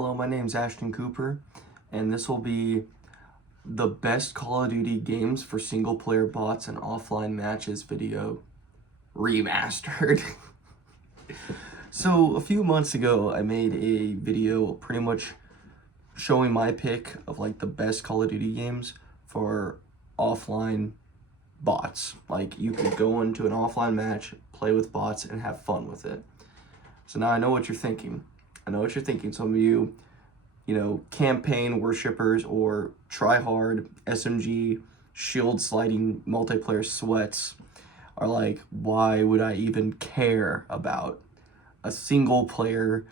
Hello, my name's Ashton Cooper, and this will be the best Call of Duty games for single-player bots and offline matches video remastered. So, a few months ago, I made a video pretty much showing my pick of like the best Call of Duty games for offline bots. Like, you could go into an offline match, play with bots, and have fun with it. So now I know what you're thinking. Some of you campaign worshippers or try-hard SMG shield sliding multiplayer sweats are like, why would I even care about a single player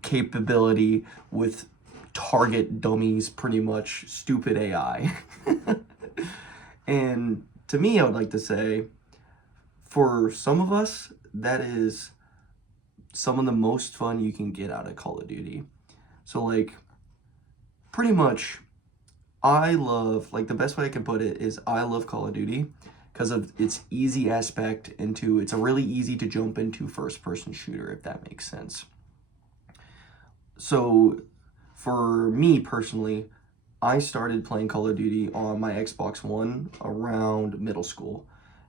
capability with target dummies, pretty much stupid AI? And to me, I would like to say, for some of us, that is some of the most fun you can get out of Call of Duty. So like, pretty much, the best way I can put it is I love Call of Duty because of its easy aspect it's a really easy to jump into first-person shooter, if that makes sense. So for me personally, I started playing Call of Duty on my Xbox One around middle school.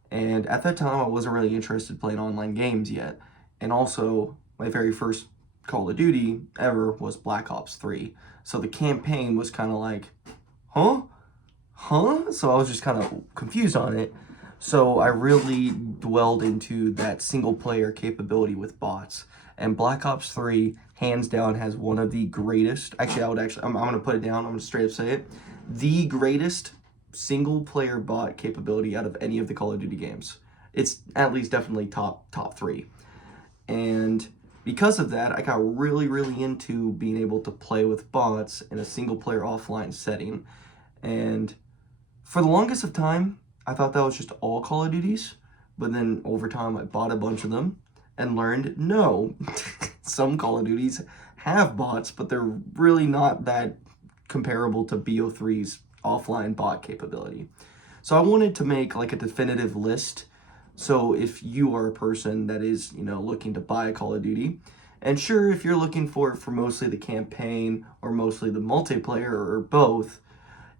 And at that time, I wasn't really interested in playing online games yet. And also, my very first Call of Duty ever was Black Ops 3. So the campaign was kind of like, huh? So I was just kind of confused on it. So I really dwelled into that single player capability with bots. And Black Ops 3, hands down, has one of the greatest, I'm going to put it down, I'm going to straight up say it, the greatest single player bot capability out of any of the Call of Duty games. It's at least definitely top three. And because of that, I got really into being able to play with bots in a single player offline setting. And for the longest of time, I thought that was just all Call of Duties. But then over time, I bought a bunch of them and learned, no, some Call of Duties have bots, but they're really not that comparable to BO3's offline bot capability. So I wanted to make like a definitive list. So if you are a person that is, looking to buy a Call of Duty, and sure, if you're looking for it for mostly the campaign or mostly the multiplayer or both,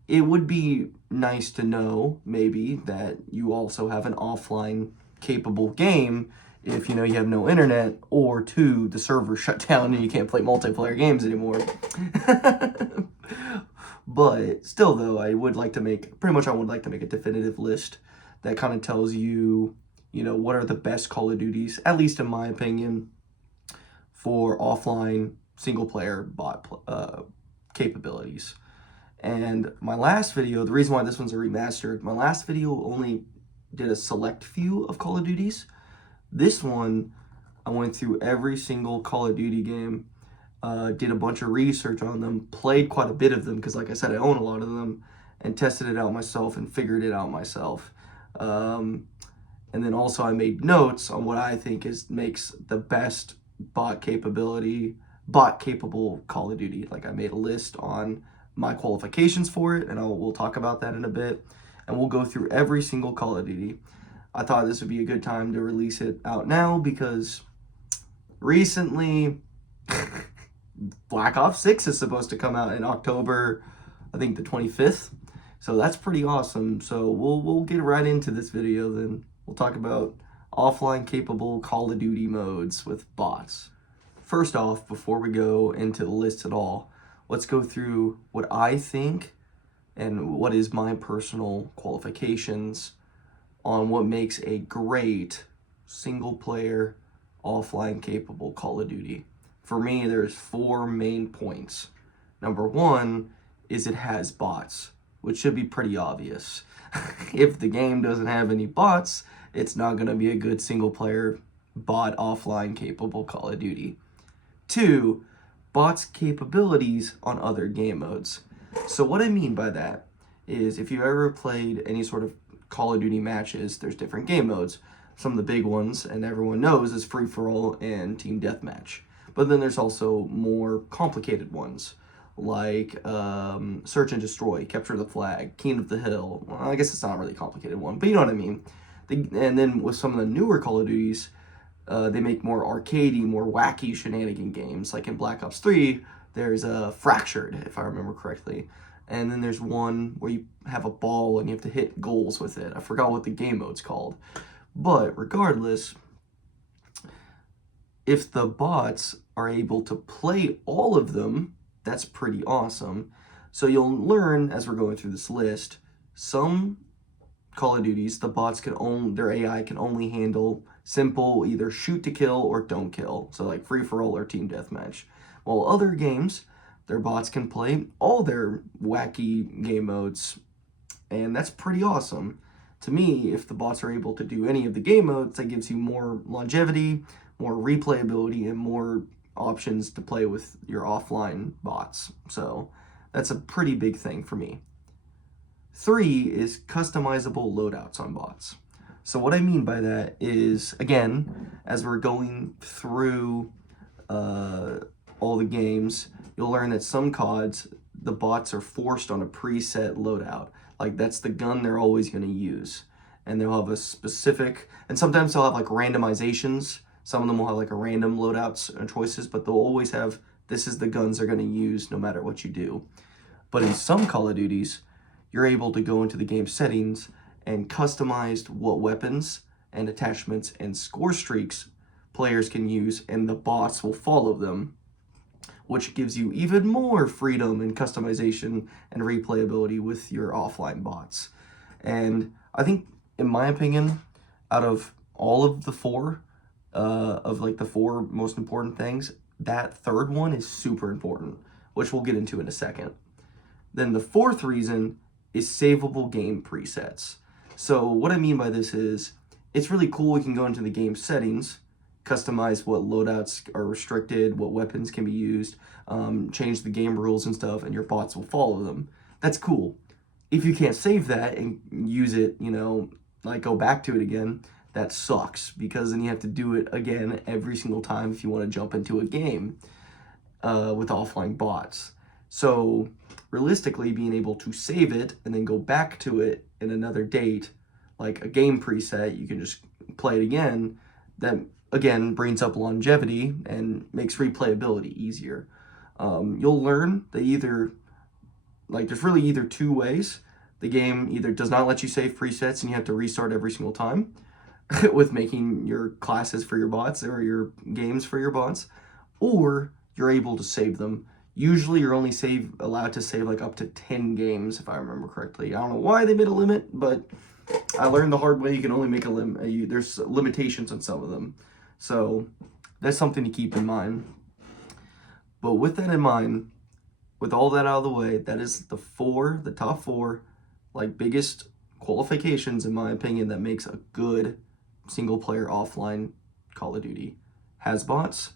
it would be nice to know maybe that you also have an offline capable game if, you have no internet, or two, the server shut down and you can't play multiplayer games anymore. But still though, I would like to make a definitive list that kind of tells you, what are the best Call of Duties, at least in my opinion, for offline single-player bot capabilities. And my last video, the reason why this one's a remastered, my last video only did a select few of Call of Duties. This one, I went through every single Call of Duty game, did a bunch of research on them, played quite a bit of them, because like I said, I own a lot of them, and tested it out myself and figured it out myself. And then also I made notes on what I think makes the best bot capable Call of Duty. Like, I made a list on my qualifications for it, and we'll talk about that in a bit. And we'll go through every single Call of Duty. I thought this would be a good time to release it out now because recently Black Ops 6 is supposed to come out in October, I think the 25th. So that's pretty awesome. So we'll get right into this video then. We'll talk about offline capable Call of Duty modes with bots. First off, before we go into the list at all, let's go through what I think and what is my personal qualifications on what makes a great single player offline capable Call of Duty. For me, there's 4 main points. Number 1 is it has bots, which should be pretty obvious. If the game doesn't have any bots, it's not going to be a good single-player bot offline capable Call of Duty. 2, bots capabilities on other game modes. So what I mean by that is if you've ever played any sort of Call of Duty matches, there's different game modes. Some of the big ones, and everyone knows, is free-for-all and team deathmatch. But then there's also more complicated ones, like Search and Destroy, Capture the Flag, King of the Hill. Well, I guess it's not a really complicated one, but you know what I mean. And then with some of the newer Call of Duties, they make more arcadey, more wacky shenanigan games. Like in Black Ops 3, There's a Fractured, if I remember correctly. And then there's one where you have a ball and you have to hit goals with it. I forgot what the game mode's called. But regardless, if the bots are able to play all of them, that's pretty awesome. So you'll learn as we're going through this list, some Call of Duties, the bots can only, their AI can only handle simple either shoot to kill or don't kill. So like free for all or team deathmatch. While other games, their bots can play all their wacky game modes, and that's pretty awesome. To me, if the bots are able to do any of the game modes, that gives you more longevity, more replayability, and more options to play with your offline bots. So that's a pretty big thing for me. 3 is customizable loadouts on bots. So what I mean by that is, again, as we're going through all the games, you'll learn that some CODs, the bots are forced on a preset loadout. Like that's the gun they're always going to use. And they'll have a specific, and sometimes they'll have like randomizations. Some of them will have like a random loadouts and choices, but they'll always have, this is the guns they're going to use no matter what you do. But in some Call of Duties, you're able to go into the game settings and customize what weapons and attachments and score streaks players can use, and the bots will follow them, which gives you even more freedom and customization and replayability with your offline bots. And I think, in my opinion, out of all of the four, of like the 4 most important things, that third one is super important, which we'll get into in a second. Then the 4th reason is savable game presets. So what I mean by this is, it's really cool. We can go into the game settings, customize what loadouts are restricted, what weapons can be used, change the game rules and stuff, and your bots will follow them. That's cool. If you can't save that and use it, like go back to it again, that sucks, because then you have to do it again every single time if you want to jump into a game with offline bots. So realistically, being able to save it and then go back to it in another date, like a game preset, you can just play it again. That again brings up longevity and makes replayability easier. You'll learn that there's really either 2 ways. The game either does not let you save presets and you have to restart every single time with making your classes for your bots or your games for your bots, or you're able to save them. Usually you're only allowed to save like up to 10 games, if I remember correctly. I don't know why they made a limit, but I learned the hard way you can only make a limit. There's limitations on some of them. So that's something to keep in mind. But with that in mind, with all that out of the way, that is the top 4, like biggest qualifications, in my opinion, that makes a good single player offline Call of Duty. Has bots,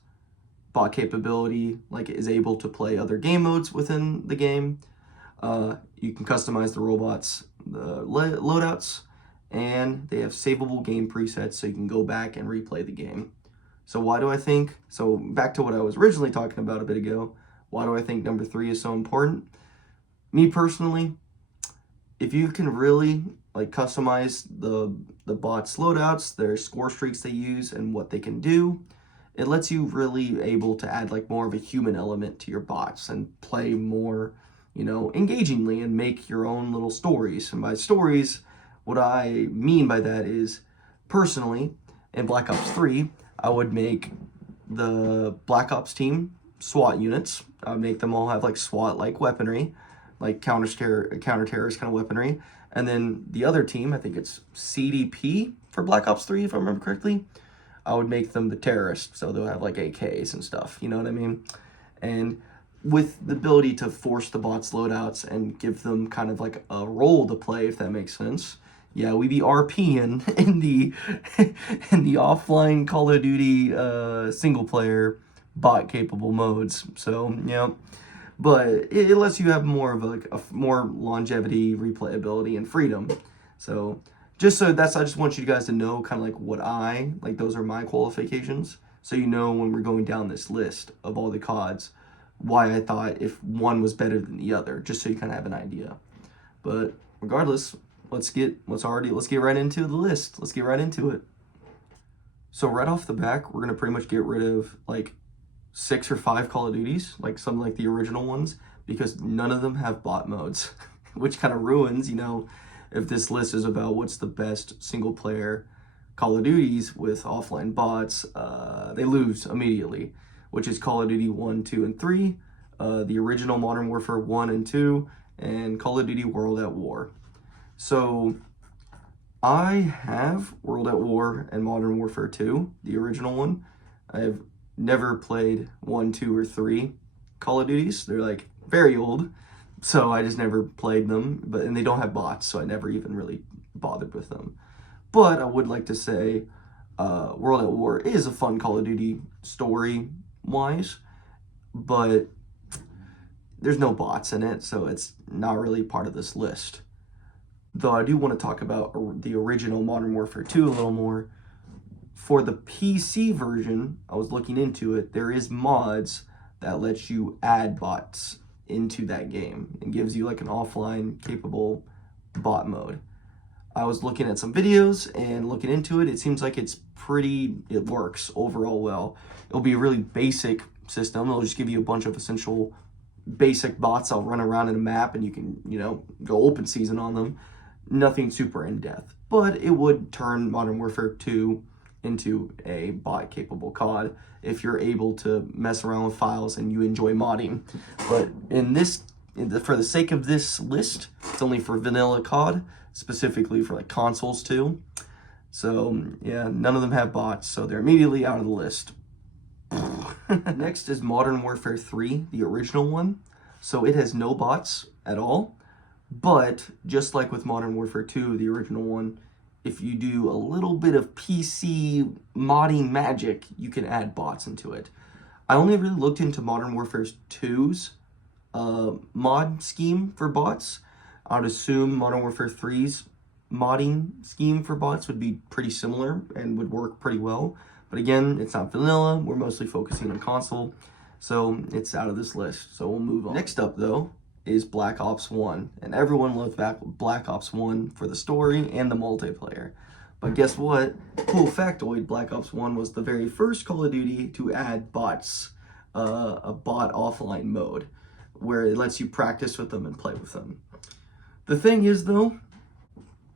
bot capability, like is able to play other game modes within the game. You can customize the robots, the loadouts, and they have savable game presets so you can go back and replay the game. So why do I think, so back to what I was originally talking about a bit ago, why do I think number 3 is so important? Me personally, if you can really like customize the bots loadouts, their score streaks they use and what they can do, it lets you really able to add like more of a human element to your bots and play more, engagingly and make your own little stories. And by stories, what I mean by that is, personally, in Black Ops 3, I would make the Black Ops team SWAT units. I would make them all have like SWAT-like weaponry, like counter-terrorist kind of weaponry. And then the other team, I think it's CDP for Black Ops 3, if I remember correctly, I would make them the terrorists, so they'll have like AKs and stuff, you know what I mean? And with the ability to force the bots loadouts and give them kind of like a role to play, if that makes sense. Yeah, we be RPing in the offline Call of Duty single player bot capable modes. So yeah, but it lets you have more of a more longevity, replayability, and freedom. So I just want you guys to know kind of like what those are my qualifications. So when we're going down this list of all the CODs, why I thought if one was better than the other, just so you kind of have an idea. But regardless, let's get right into the list. Let's get right into it. So right off the back, we're gonna pretty much get rid of like 6 or 5 Call of Duties, like some like the original ones, because none of them have bot modes, which kind of ruins, you know, if this list is about what's the best single player Call of Duties with offline bots, they lose immediately, which is Call of Duty 1, 2, and 3, the original Modern Warfare 1 and 2, and Call of Duty World at War. So I have World at War and Modern Warfare 2, the original one. I've never played 1, 2, or 3 Call of Duties. They're like very old, so I just never played them. And they don't have bots, so I never even really bothered with them. But I would like to say World at War is a fun Call of Duty story-wise, but there's no bots in it, so it's not really part of this list. Though I do want to talk about the original Modern Warfare 2 a little more. For the PC version, I was looking into it, there is mods that lets you add bots into that game and gives you like an offline capable bot mode. I was looking at some videos and looking into it. It seems like it works overall well. It'll be a really basic system. It'll just give you a bunch of essential basic bots that'll run around in a map and you can, you know, go open season on them. Nothing super in-depth, but it would turn Modern Warfare 2 into a bot-capable COD if you're able to mess around with files and you enjoy modding. But for the sake of this list, it's only for vanilla COD, specifically for like consoles too. So yeah, none of them have bots, so they're immediately out of the list. Next is Modern Warfare 3, the original one. So it has no bots at all, but just like with Modern Warfare 2, the original one, if you do a little bit of PC modding magic, you can add bots into it. I only really looked into Modern Warfare 2's mod scheme for bots. I would assume Modern Warfare 3's modding scheme for bots would be pretty similar and would work pretty well. But again, it's not vanilla. We're mostly focusing on console, so it's out of this list. So we'll move on. Next up, though, is Black Ops 1. And everyone loves Black Ops 1 for the story and the multiplayer. But guess what? Cool factoid, Black Ops 1 was the very first Call of Duty to add bots, a bot offline mode, where it lets you practice with them and play with them. The thing is, though,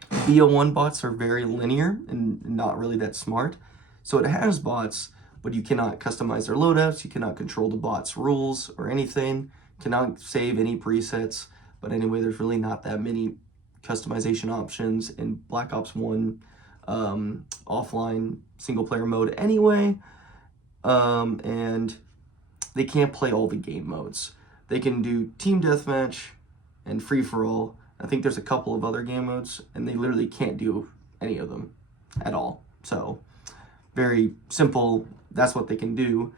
BO1 bots are very linear and not really that smart. So it has bots, but you cannot customize their loadouts, you cannot control the bot's rules or anything, cannot save any presets. But anyway, there's really not that many customization options in Black Ops 1 offline single-player mode anyway. And they can't play all the game modes. They can do Team Deathmatch and Free-for-all. I think there's a couple of other game modes, and they literally can't do any of them at all. So very simple, that's what they can do.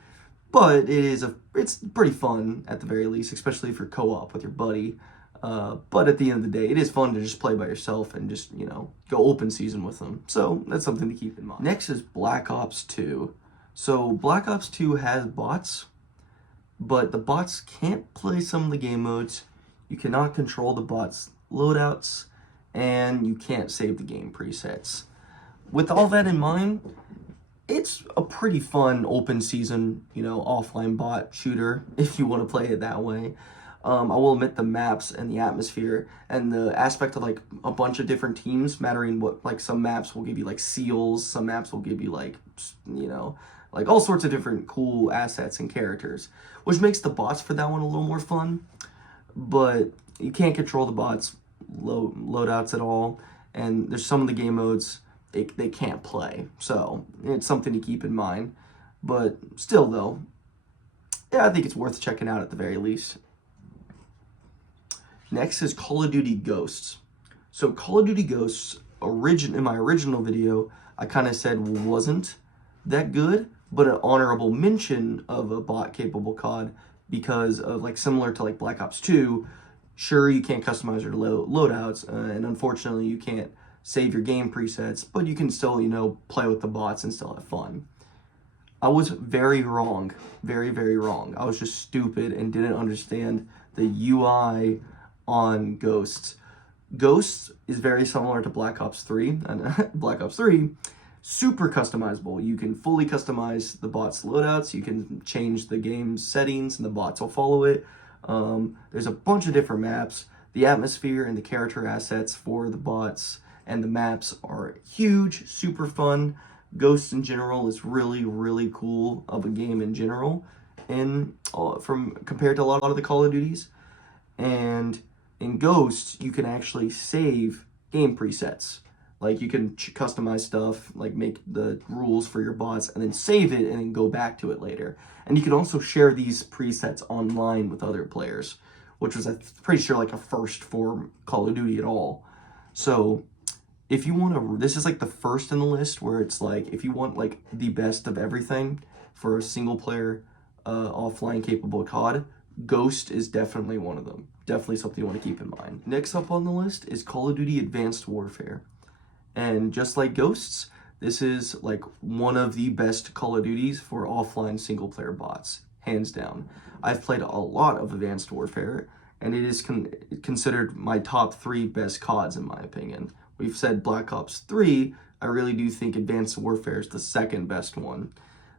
But it's pretty fun at the very least, especially if you're co-op with your buddy. But at the end of the day, it is fun to just play by yourself and just, you know, go open season with them. So that's something to keep in mind. Next is Black Ops 2. So Black Ops 2 has bots, but the bots can't play some of the game modes. You cannot control the bots' loadouts, and you can't save the game presets. With all that in mind, it's a pretty fun open season, you know, offline bot shooter, if you want to play it that way. I will admit the maps and the atmosphere and the aspect of like a bunch of different teams mattering what, like some maps will give you like seals, some maps will give you like, you know, like all sorts of different cool assets and characters, which makes the bots for that one a little more fun. But you can't control the bots' loadouts at all, and there's some of the game modes they can't play, so it's something to keep in mind. But still, though, yeah, I think it's worth checking out at the very least. Next is Call of Duty Ghosts. So Call of Duty Ghosts, in my original video, I kind of said wasn't that good, but an honorable mention of a bot-capable COD because of, like, similar to like Black Ops 2, sure, you can't customize your loadouts, and unfortunately you can't save your game presets, but you can still, you know, play with the bots and still have fun. I was very wrong, very, very wrong. I was just stupid and didn't understand the UI on Ghosts. Ghosts is very similar to Black Ops 3, and Black Ops 3 super customizable. You can fully customize the bot's loadouts. You can change the game's settings and the bots will follow it. There's a bunch of different maps. The atmosphere and the character assets for the bots and the maps are huge, super fun. Ghosts in general is really, really cool of a game in general, and from compared to a lot of the Call of Duties. And in Ghosts, you can actually save game presets. Like you can customize stuff, like make the rules for your bots and then save it and then go back to it later. And you can also share these presets online with other players, which was, I'm pretty sure, like a first for Call of Duty at all. So if you want to, this is like the first in the list where it's like, if you want like the best of everything for a single player offline capable COD, Ghost is definitely one of them. Definitely something you want to keep in mind. Next up on the list is Call of Duty Advanced Warfare. And just like Ghosts, this is like one of the best Call of Duties for offline single player bots, hands down. I've played a lot of Advanced Warfare, and it is considered my top 3 best CODs in my opinion. We've said Black Ops 3, I really do think Advanced Warfare is the second best one.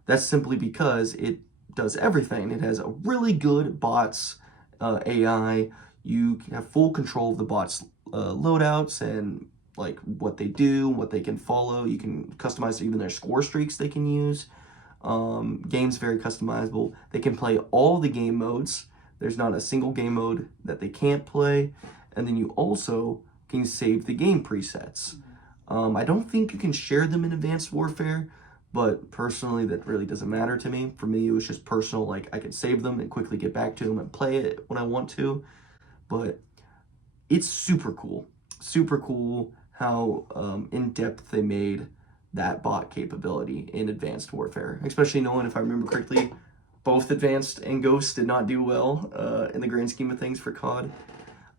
That's simply because it does everything. It has a really good bots AI. You have full control of the bots loadouts and like what they do, what they can follow. You can customize even their score streaks they can use. Game's very customizable. They can play all the game modes. There's not a single game mode that they can't play. And then you also can save the game presets. I don't think you can share them in Advanced Warfare, but personally that really doesn't matter to me. For me, it was just personal, like I could save them and quickly get back to them and play it when I want to. But it's super cool how in-depth they made that bot capability in Advanced Warfare, especially knowing, if I remember correctly, both Advanced and Ghost did not do well in the grand scheme of things for COD.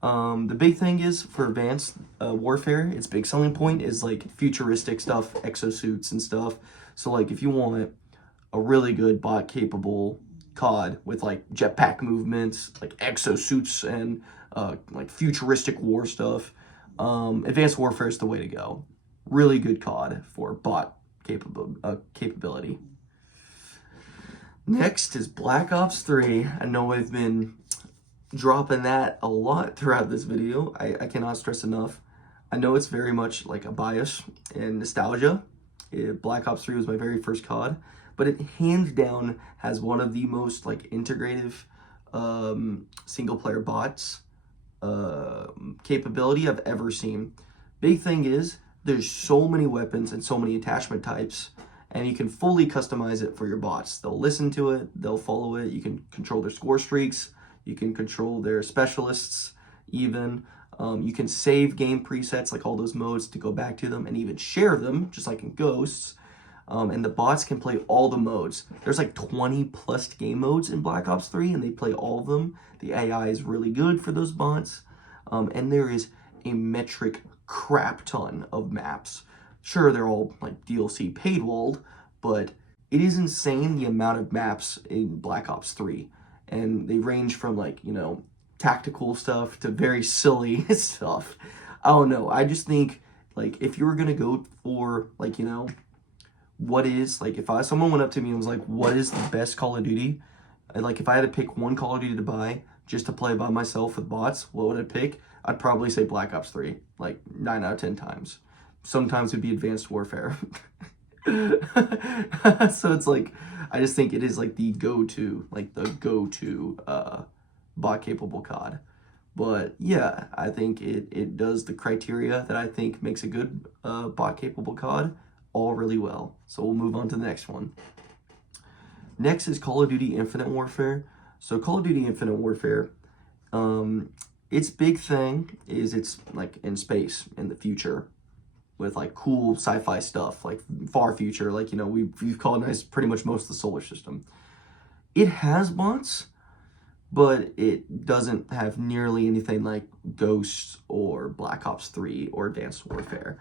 The big thing is for Advanced Warfare, its big selling point is like futuristic stuff, exosuits and stuff. So like if you want a really good bot capable COD with like jetpack movements, like exosuits and like futuristic war stuff, Advanced Warfare is the way to go. Really good COD for bot capability. Next is Black Ops 3. I know I've been dropping that a lot throughout this video. I cannot stress enough. I know it's very much like a bias and nostalgia. Black Ops 3 was my very first COD, but it hands down has one of the most like integrative single player bots capability I've ever seen. Big thing is there's so many weapons and so many attachment types, and you can fully customize it for your bots. They'll listen to it, they'll follow it, you can control their score streaks, you can control their specialists even. You can save game presets, like all those modes, to go back to them and even share them, just like in Ghosts. And the bots can play all the modes. There's like 20 plus game modes in Black Ops 3, and they play all of them. The AI is really good for those bots. And there is a metric crap ton of maps. Sure, they're all like DLC paywalled, but it is insane the amount of maps in Black Ops 3. And they range from like, you know, tactical stuff to very silly stuff. I don't know. I just think like if you were gonna go for like, you know, what is like, if someone went up to me and was like, what is the best Call of Duty? Like if I had to pick one Call of Duty to buy just to play by myself with bots, what would I pick? I'd probably say Black Ops 3, like 9 out of 10 times. Sometimes it'd be Advanced Warfare. So it's like, I just think it is like the go-to bot capable COD. But yeah, I think it does the criteria that I think makes a good bot capable COD all really well. So we'll move on to the next one. Next is Call of Duty Infinite Warfare. So Call of Duty Infinite Warfare, its big thing is it's like in space in the future with like cool sci-fi stuff, like far future, like, you know, we've colonized pretty much most of the solar system. It has bots, but it doesn't have nearly anything like Ghosts or Black Ops 3 or Advanced Warfare.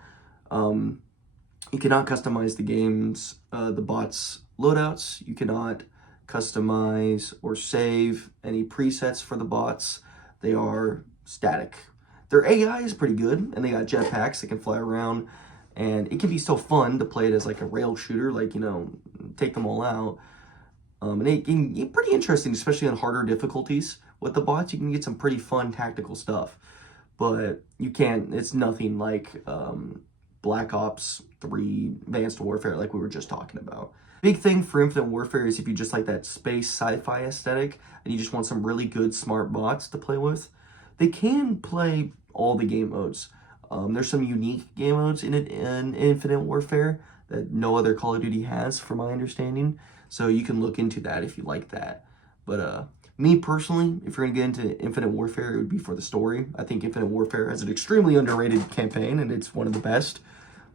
You cannot customize the game's, the bots' loadouts. You cannot customize or save any presets for the bots. They are static. Their AI is pretty good, and they got jetpacks that can fly around. And it can be so fun to play it as like a rail shooter, like, you know, take them all out. And it can get pretty interesting, especially on harder difficulties. With the bots, you can get some pretty fun tactical stuff. But you can't, it's nothing like Black Ops 3 Advanced Warfare like we were just talking about. Big thing for Infinite Warfare is if you just like that space sci-fi aesthetic and you just want some really good smart bots to play with, they can play all the game modes. There's some unique game modes in Infinite Warfare that no other Call of Duty has, from my understanding. So you can look into that if you like that. But me personally, if you're going to get into Infinite Warfare, it would be for the story. I think Infinite Warfare has an extremely underrated campaign, and it's one of the best.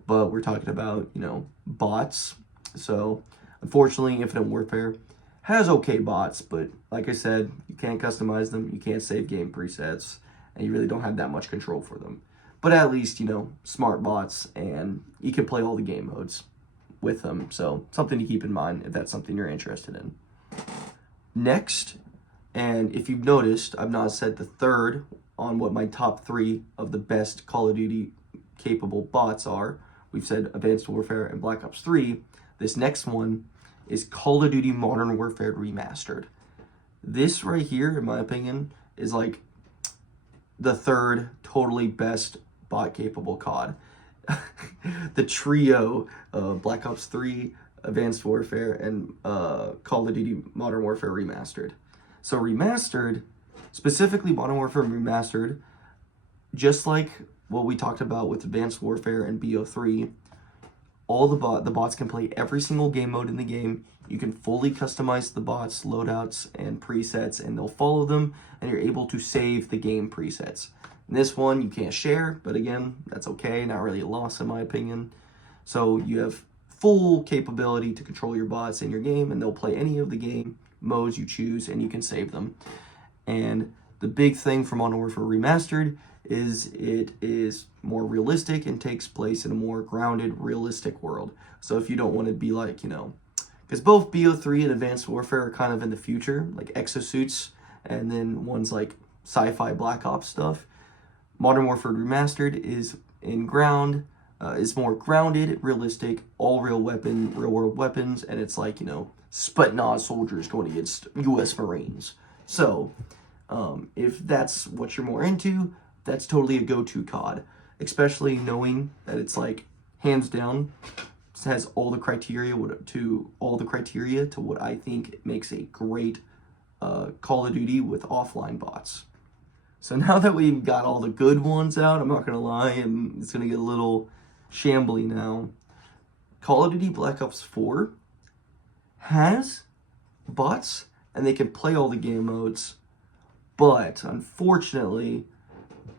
But we're talking about, you know, bots. So, unfortunately, Infinite Warfare has okay bots, but like I said, you can't customize them, you can't save game presets, and you really don't have that much control for them. But at least, you know, smart bots, and you can play all the game modes with them. So, something to keep in mind if that's something you're interested in. Next, and if you've noticed, I've not said the third on what my top 3 of the best Call of Duty capable bots are. We've said Advanced Warfare and Black Ops 3. This next one is Call of Duty Modern Warfare Remastered. This right here, in my opinion, is like the third totally best bot-capable COD. The trio of Black Ops 3, Advanced Warfare, and Call of Duty Modern Warfare Remastered. So Remastered, specifically Modern Warfare Remastered, just like what we talked about with Advanced Warfare and BO3, all the bots can play every single game mode in the game. You can fully customize the bots, loadouts, and presets, and they'll follow them, and you're able to save the game presets. In this one, you can't share, but again, that's okay. Not really a loss in my opinion. So you have full capability to control your bots in your game, and they'll play any of the game modes you choose, and you can save them. And the big thing for Modern Warfare Remastered is it is more realistic and takes place in a more grounded, realistic world. So if you don't want to be like, you know, because both BO3 and Advanced Warfare are kind of in the future, like exosuits, and then one's like sci-fi Black Ops stuff. Modern Warfare Remastered is is more grounded, realistic, all real world weapons, and it's like, you know, Sputnik soldiers going against U.S. Marines. So, if that's what you're more into, that's totally a go-to COD, especially knowing that it's like hands down has all the criteria to what I think makes a great Call of Duty with offline bots. So now that we've got all the good ones out, I'm not gonna lie, and it's gonna get a little shambly now. Call of Duty Black Ops 4 has bots and they can play all the game modes, but unfortunately,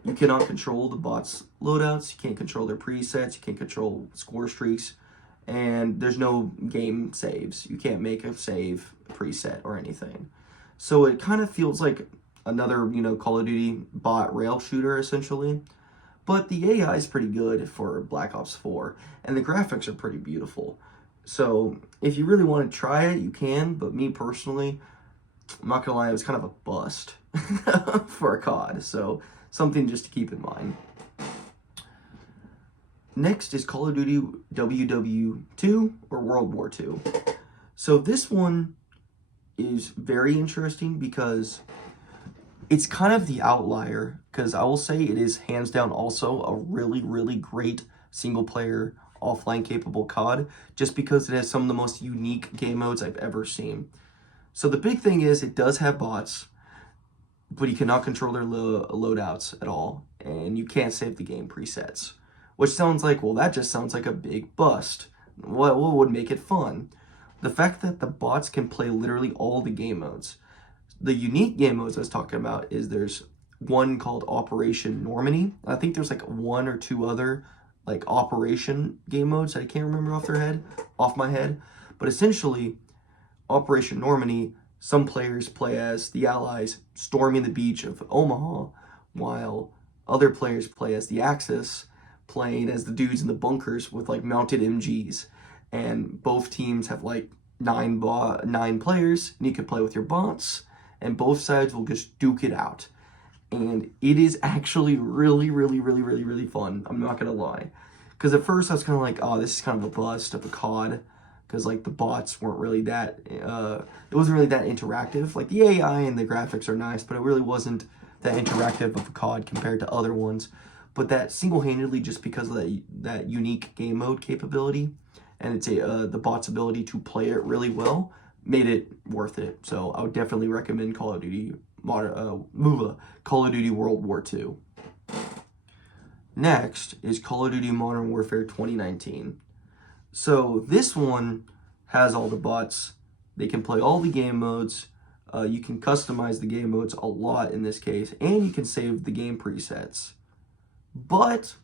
you cannot control the bots' loadouts, you can't control their presets, you can't control score streaks, and there's no game saves. You can't make a save preset or anything. So it kind of feels like another, you know, Call of Duty bot rail shooter, essentially. But the AI is pretty good for Black Ops 4, and the graphics are pretty beautiful. So if you really want to try it, you can, but me personally, I'm not gonna lie, it was kind of a bust for a COD, so something just to keep in mind. Next is Call of Duty WW2 or World War II. So this one is very interesting because it's kind of the outlier, because I will say it is hands down also a really, really great single player offline capable COD, just because it has some of the most unique game modes I've ever seen. So the big thing is it does have bots, but you cannot control their loadouts at all, and you can't save the game presets. Which sounds like, well, that just sounds like a big bust. What would make it fun? The fact that the bots can play literally all the game modes. The unique game modes I was talking about is there's one called Operation Normandy. I think there's like one or two other like Operation game modes that I can't remember off my head. But essentially, Operation Normandy, some players play as the Allies storming the beach of Omaha, while other players play as the Axis, playing as the dudes in the bunkers with like mounted MGs. And both teams have like nine players, and you can play with your bots, and both sides will just duke it out. And it is actually really, really, really, really, really fun. I'm not gonna lie. Because at first I was kind of like, oh, this is kind of a bust of a COD, because like the bots weren't really that, it wasn't really that interactive. Like the AI and the graphics are nice, but it really wasn't that interactive of a COD compared to other ones. But that single-handedly, just because of that unique game mode capability, and it's the bot's ability to play it really well, made it worth it. So I would definitely recommend Call of Duty Call of Duty World War II. Next is Call of Duty Modern Warfare 2019. So this one has all the bots. They can play all the game modes. You can customize the game modes a lot in this case, and you can save the game presets. But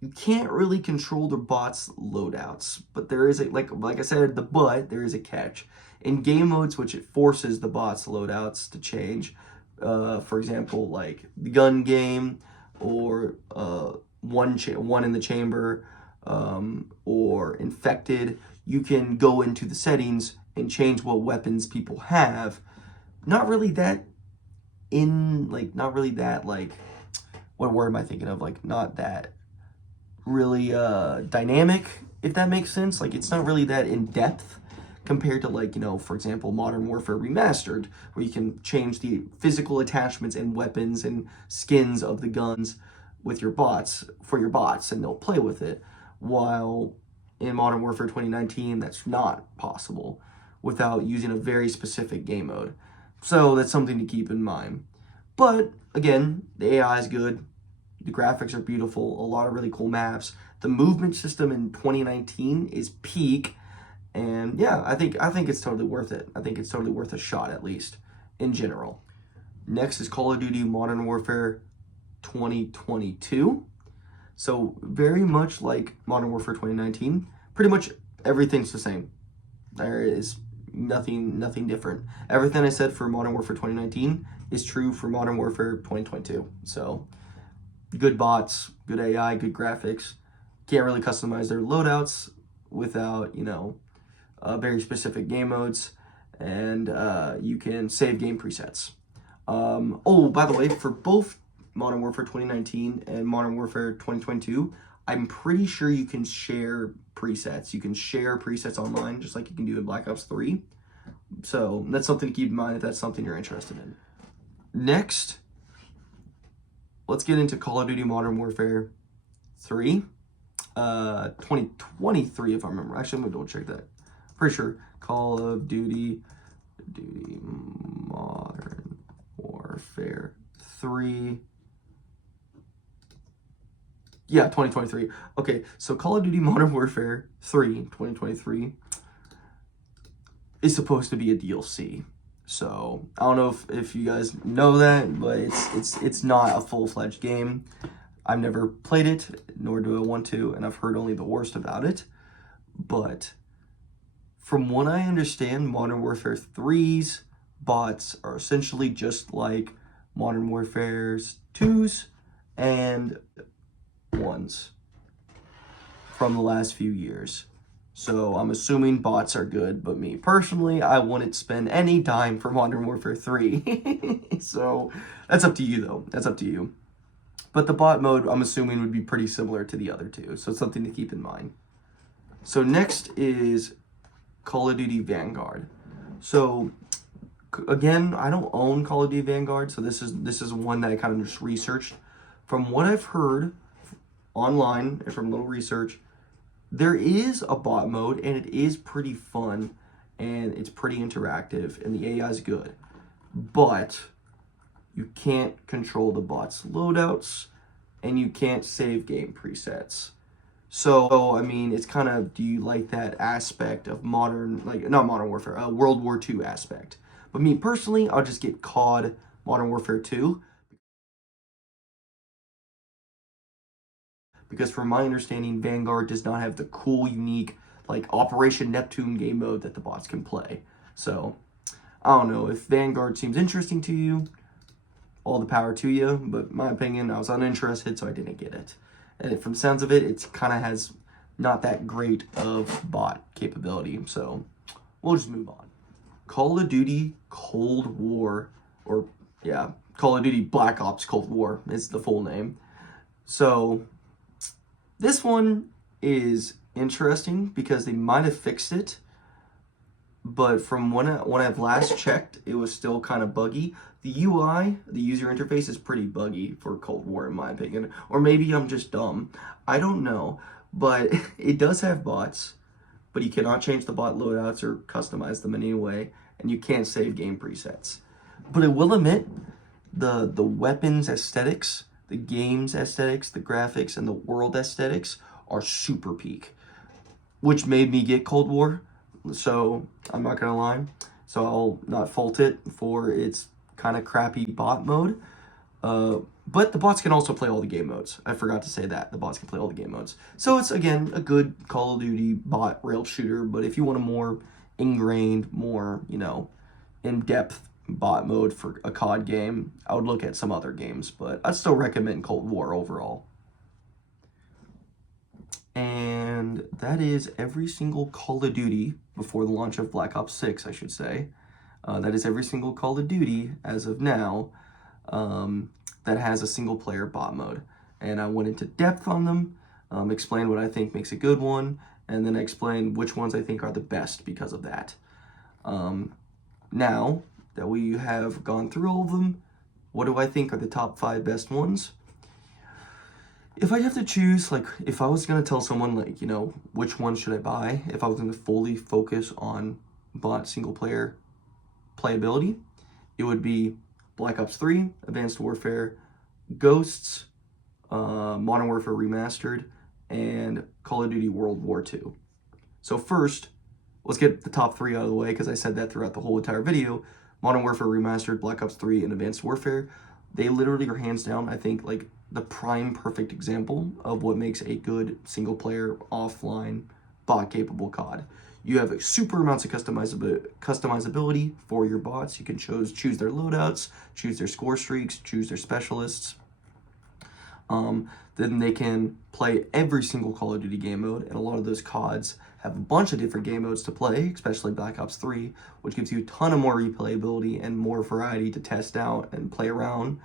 you can't really control the bots' loadouts. But there is like I said, there is a catch. In game modes, which it forces the bots' loadouts to change. For example, like the gun game, or one in the chamber, or infected. You can go into the settings and change what weapons people have. Not really that what word am I thinking of? Like, not that really dynamic, if that makes sense. Like, it's not really that in depth compared to, like, for example, Modern Warfare Remastered, where you can change the physical attachments and weapons and skins of the guns with your bots, and they'll play with it. While in Modern Warfare 2019, that's not possible without using a very specific game mode. So that's something to keep in mind. But again, the AI is good. The graphics are beautiful. A lot of really cool maps. The movement system in 2019 is peak. And yeah, I think it's totally worth it. I think it's totally worth a shot, at least in general. Next is Call of Duty Modern Warfare 2022. So very much like Modern Warfare 2019, pretty much everything's the same. There is nothing different. Everything I said for Modern Warfare 2019 is true for Modern Warfare 2022. So good bots, good AI, good graphics. Can't really customize their loadouts without, very specific game modes, and you can save game presets. Oh, by the way, for both Modern Warfare 2019 and Modern Warfare 2022, I'm pretty sure you can share presets. You can share presets online, just like you can do in Black Ops 3. So that's something to keep in mind if that's something you're interested in. Next, let's get into Call of Duty Modern Warfare 3. 2023, if I remember. Actually, I'm going to double check that. Pretty sure. Call of Duty Modern Warfare 3. Yeah, 2023. Okay, so Call of Duty Modern Warfare 3, 2023, is supposed to be a DLC. So I don't know if you guys know that, but it's not a full-fledged game. I've never played it, nor do I want to, and I've heard only the worst about it. But from what I understand, Modern Warfare 3's bots are essentially just like Modern Warfare's 2's and 1's from the last few years. So I'm assuming bots are good, but me personally, I wouldn't spend any dime for Modern Warfare 3. So that's up to you, though. That's up to you. But the bot mode, I'm assuming, would be pretty similar to the other two. So it's something to keep in mind. So next is Call of Duty Vanguard. So again, I don't own Call of Duty Vanguard, so this is one that I kind of just researched. From what I've heard online and from a little research, there is a bot mode, and it is pretty fun, and it's pretty interactive, and the AI is good. But you can't control the bot's loadouts, and you can't save game presets. So, I mean, it's kind of, do you like that aspect of not Modern Warfare, World War II aspect? But me personally, I'll just get COD Modern Warfare 2. Because from my understanding, Vanguard does not have the cool, unique, like, Operation Neptune game mode that the bots can play. So, I don't know, if Vanguard seems interesting to you, all the power to you, but in my opinion, I was uninterested, so I didn't get it. And from the sounds of it, it kind of has not that great of bot capability, so we'll just move on. Call of Duty Cold War, Call of Duty Black Ops Cold War is the full name. So this one is interesting because they might have fixed it, but from when I've last checked, it was still kind of buggy. The UI, the user interface, is pretty buggy for Cold War in my opinion, or maybe I'm just dumb. I don't know, but it does have bots, but you cannot change the bot loadouts or customize them in any way, and you can't save game presets. But I will admit, the weapons aesthetics, the games aesthetics, the graphics, and the world aesthetics are super peak, which made me get Cold War, so I'm not gonna lie. So I'll not fault it for its kind of crappy bot mode. But the bots can also play all the game modes. I forgot to say that. The bots can play all the game modes. So it's, again, a good Call of Duty bot rail shooter, but if you want a more ingrained, more, in-depth bot mode for a COD game, I would look at some other games, but I'd still recommend Cold War overall. And that is every single Call of Duty before the launch of Black Ops 6, I should say. That is every single Call of Duty as of now that has a single-player bot mode. And I went into depth on them, explained what I think makes a good one, and then I explained which ones I think are the best because of that. Now that we have gone through all of them, what do I think are the top 5 best ones? If I have to choose, if I was going to tell someone, which one should I buy, if I was going to fully focus on bot single-player playability, it would be Black Ops 3, Advanced Warfare, Ghosts, Modern Warfare Remastered, and Call of Duty World War II. So first, let's get the top 3 out of the way, because I said that throughout the whole entire video. Modern Warfare Remastered, Black Ops 3, and Advanced Warfare, they literally are hands down, I think, the prime perfect example of what makes a good single-player, offline, bot-capable COD. You have super amounts of customizability for your bots. You can choose their loadouts, choose their score streaks, choose their specialists. Then they can play every single Call of Duty game mode, and a lot of those CODs have a bunch of different game modes to play, especially Black Ops 3, which gives you a ton of more replayability and more variety to test out and play around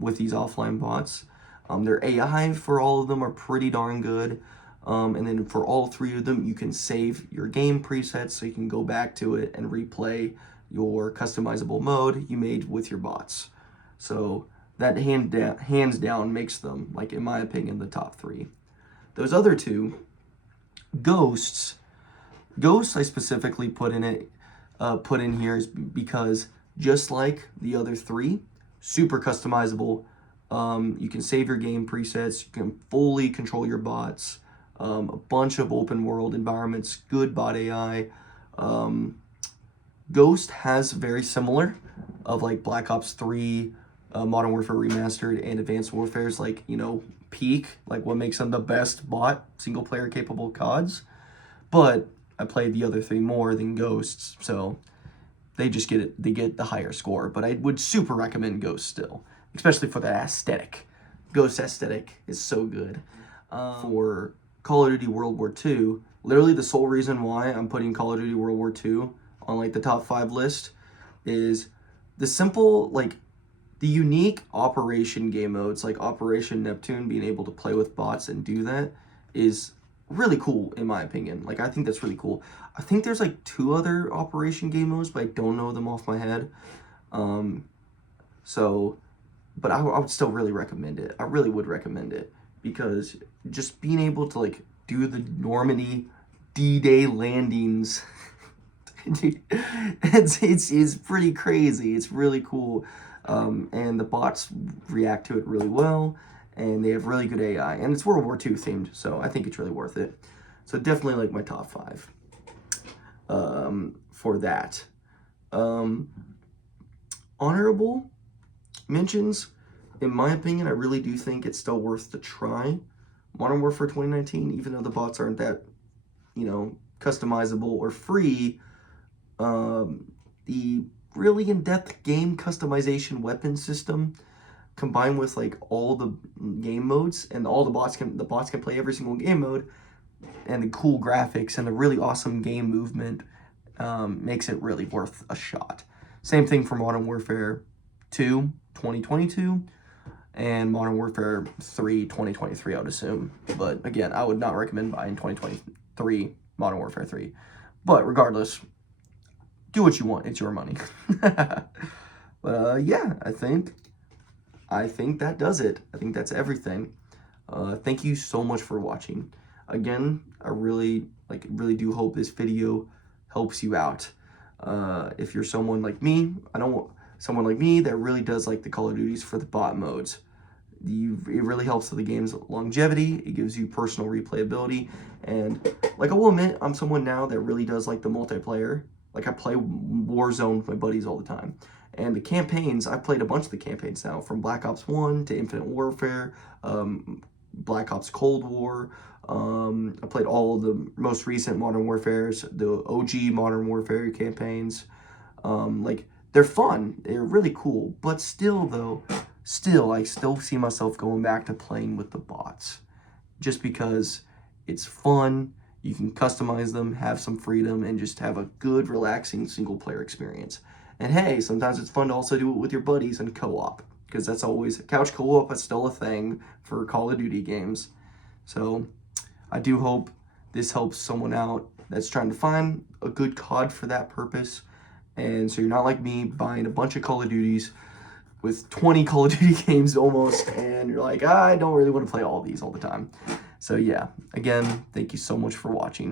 with these offline bots. Their AI for all of them are pretty darn good. And then for all 3 of them, you can save your game presets so you can go back to it and replay your customizable mode you made with your bots. So that hands down makes them, in my opinion, the top 3. Those other 2, Ghosts I specifically put in here is because just like the other 3, super customizable. You can save your game presets. You can fully control your bots. A bunch of open world environments, good bot AI. Ghost has very similar of Black Ops 3, Modern Warfare Remastered, and Advanced Warfare's peak, what makes them the best bot single player capable CODs. But I played the other 3 more than Ghosts, so they just get the higher score. But I would super recommend Ghost still, especially for that aesthetic. Ghost aesthetic is so good. For Call of Duty World War II, literally the sole reason why I'm putting Call of Duty World War II on the top 5 list is the simple, the unique operation game modes, like Operation Neptune, being able to play with bots and do that is really cool, in my opinion. I think that's really cool. I think there's 2 other Operation game modes, but I don't know them off my head. But I would still really recommend it. I really would recommend it, because just being able to do the Normandy D-Day landings, it's pretty crazy. It's really cool. And the bots react to it really well, and they have really good AI, and it's World War II themed, so I think it's really worth it. So definitely my top 5 for that. Honorable mentions, in my opinion, I really do think it's still worth the try. Modern Warfare 2019, even though the bots aren't that, customizable or free, the really in-depth game customization weapon system, combined with all the game modes, and all the bots can play every single game mode, and the cool graphics and the really awesome game movement, makes it really worth a shot. Same thing for Modern Warfare 2 2022. and Modern Warfare 3 2023, I would assume. But again, I would not recommend buying 2023 Modern Warfare 3. But regardless, do what you want. It's your money. But yeah, I think that does it. I think that's everything. Thank you so much for watching. Again, I really do hope this video helps you out. If you're someone like me, someone like me that really does like the Call of Duties for the bot modes. It really helps with the game's longevity. It gives you personal replayability. And like, I will admit, I'm someone now that really does like the multiplayer. Like, I play Warzone with my buddies all the time. And the campaigns, I've played a bunch of the campaigns now, from Black Ops 1 to Infinite Warfare, Black Ops Cold War. I played all of the most recent Modern Warfares, the OG Modern Warfare campaigns. Like, they're fun. They're really cool. But still, though, I still see myself going back to playing with the bots. Just because it's fun, you can customize them, have some freedom, and just have a good, relaxing single-player experience. And hey, sometimes it's fun to also do it with your buddies and co-op, because that's always, couch co-op is still a thing for Call of Duty games. So I do hope this helps someone out that's trying to find a good COD for that purpose. And so you're not like me, buying a bunch of Call of Duties with 20 Call of Duty games almost, and you're like, I don't really want to play all these all the time. So yeah, again, thank you so much for watching.